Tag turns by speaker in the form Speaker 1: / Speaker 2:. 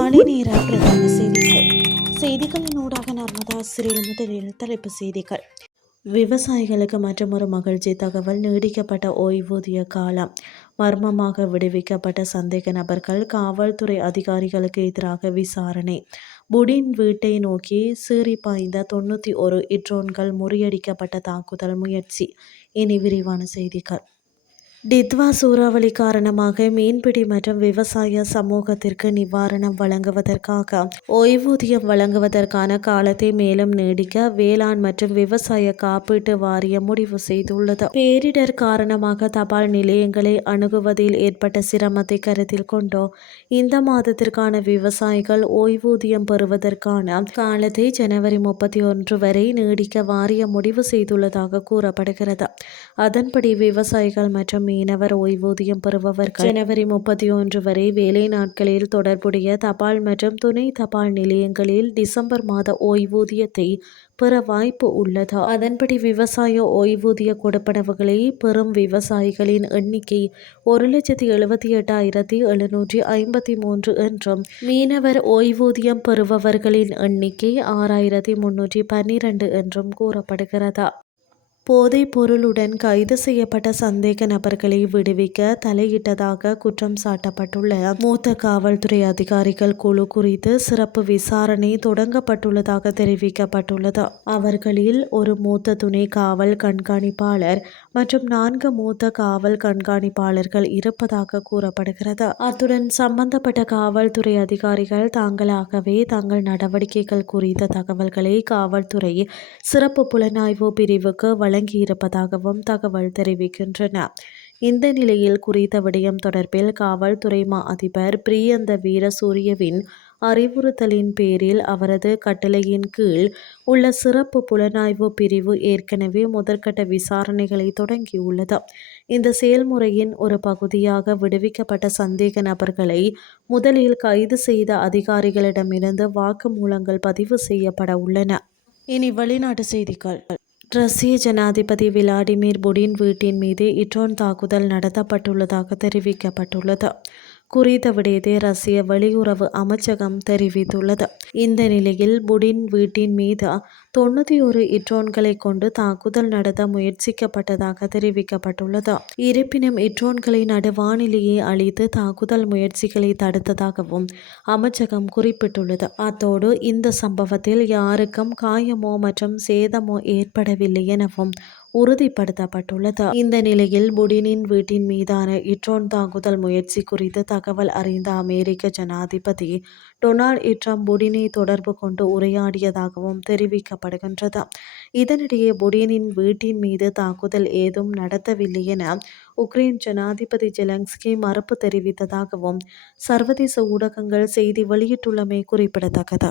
Speaker 1: காலை நேர பிரதான செய்திகள் செய்திகளின் ஊடாக நர்மதா சிறில் முதலில் தலைப்பு செய்திகள். விவசாயிகளுக்கு மற்றொரு மகிழ்ச்சி தகவல் நீடிக்கப்பட்ட ஓய்வூதிய காலம். மர்மமாக விடுவிக்கப்பட்ட சந்தேக நபர்கள் காவல்துறை அதிகாரிகளுக்கு எதிராக விசாரணை. புடின் வீட்டை நோக்கி சீறி பாய்ந்த தொண்ணூற்றி ஒரு இட்ரோன்கள் முறியடிக்கப்பட்ட தாக்குதல் முயற்சி. இனி விரிவான செய்திகள். டித்வா சூறாவளி காரணமாக மீன்பிடி மற்றும் விவசாய சமூகத்திற்கு நிவாரணம் வழங்குவதற்காக ஓய்வூதியம் வழங்குவதற்கான காலத்தை மேலும் நீடிக்க வேளாண் மற்றும் விவசாய காப்பீட்டு வாரியம் முடிவு செய்துள்ளது. பேரிடர் காரணமாக தபால் நிலையங்களை அணுகுவதில் ஏற்பட்ட சிரமத்தை கருத்தில் கொண்டோ இந்த மாதத்திற்கான விவசாயிகள் ஓய்வூதியம் பெறுவதற்கான காலத்தை ஜனவரி முப்பத்தி ஒன்று வரை நீடிக்க வாரியம் முடிவு செய்துள்ளதாக கூறப்படுகிறது. அதன்படி விவசாயிகள் மற்றும் மீனவர் ஓய்வூதியம் பெறுபவர்கள். ஜனவரி முப்பத்தி ஒன்று வரை வேலை நாட்களில் தொடர்புடைய தபால் மற்றும் துணை தபால் நிலையங்களில் டிசம்பர் மாத ஓய்வூதியத்தை பெற வாய்ப்பு உள்ளது. அதன்படி விவசாய ஓய்வூதிய கொடுப்பனவுகளை பெறும் விவசாயிகளின் எண்ணிக்கை ஒரு லட்சத்தி எழுபத்தி எட்டாயிரத்தி எழுநூற்றி ஐம்பத்தி மூன்று என்றும் மீனவர் ஓய்வூதியம் பெறுபவர்களின் எண்ணிக்கை ஆறாயிரத்தி முன்னூற்றி பன்னிரண்டு என்றும் கூறப்படுகிறது. போதைப் பொருளுடன் கைது செய்யப்பட்ட சந்தேக நபர்களை விடுவிக்க தலையிட்டதாக குற்றம் சாட்டப்பட்டுள்ள மூத்த காவல்துறை அதிகாரிகள் குழு குறித்து சிறப்பு விசாரணை தொடங்கப்பட்டுள்ளதாக தெரிவிக்கப்பட்டுள்ளது. அவர்களில் ஒரு மூத்த துணை காவல் கண்காணிப்பாளர் மற்றும் நான்கு மூத்த காவல் கண்காணிப்பாளர்கள் இருப்பதாக கூறப்படுகிறது. அத்துடன் சம்பந்தப்பட்ட காவல்துறை அதிகாரிகள் தாங்களாகவே தங்கள் நடவடிக்கைகள் குறித்த தகவல்களை காவல்துறை சிறப்பு புலனாய்வு பிரிவுக்கு வழங்கியிருப்பதாகவும் தகவல் தெரிவிக்கின்றன. இந்த நிலையில் குறித்த விடயம் தொடர்பில் காவல்துறை மா அதிபர் பிரியந்த வீரசூரியவின் அறிவுறுத்தலின் பேரில் அவரது கட்டளையின் கீழ் உள்ள சிறப்பு புலனாய்வு பிரிவு ஏற்கனவே முதற்கட்ட விசாரணைகளை தொடங்கியுள்ளது. இந்த செயல்முறையின் ஒரு பகுதியாக விடுவிக்கப்பட்ட சந்தேக நபர்களை முதலில் கைது செய்த அதிகாரிகளிடமிருந்து வாக்குமூலங்கள் பதிவு செய்யப்பட உள்ளன. இனி வெளிநாட்டு செய்திகள். ரஷ்ய ஜனாதிபதி விளாடிமிர் புடின் வீட்டின் மீது இட்ரோன் தாக்குதல் நடத்தப்பட்டுள்ளதாக தெரிவிக்கப்பட்டுள்ளது. குறித்த விடயத்தை ரஷ்ய வெளியுறவு அமைச்சகம் தெரிவித்துள்ளது. இந்த நிலையில் புடின் வீட்டின் மீது தொண்ணூற்றி ஒரு இட்ரோன்களை கொண்டு தாக்குதல் நடத்த முயற்சிக்கப்பட்டதாக தெரிவிக்கப்பட்டுள்ளது. இருப்பினும் இட்ரோன்களை நடுவானிலேயே அழித்து தாக்குதல் முயற்சிகளை தடுத்ததாகவும் அமைச்சகம் குறிப்பிட்டுள்ளது. அத்தோடு இந்த சம்பவத்தில் யாருக்கும் காயமோ மற்றும் சேதமோ ஏற்படவில்லை எனவும் உறுதிப்படுத்தப்பட்டுள்ளது. இந்த நிலையில் புடினின் வீட்டின் மீதான இட்ரோன் தாக்குதல் முயற்சி குறித்து தகவல் அறிந்த அமெரிக்க ஜனாதிபதி டொனால்ட் இட்ரம் புடினை தொடர்பு கொண்டு உரையாடியதாகவும் தெரிவிக்கப்படுகின்றது. இதனிடையே புடினின் வீட்டின் மீது தாக்குதல் ஏதும் நடத்தவில்லை என உக்ரைன் ஜனாதிபதி ஜெலன்ஸ்கி மறுப்பு தெரிவித்ததாகவும் சர்வதேச ஊடகங்கள் செய்தி வெளியிட்டுள்ளமை குறிப்பிடத்தக்கது.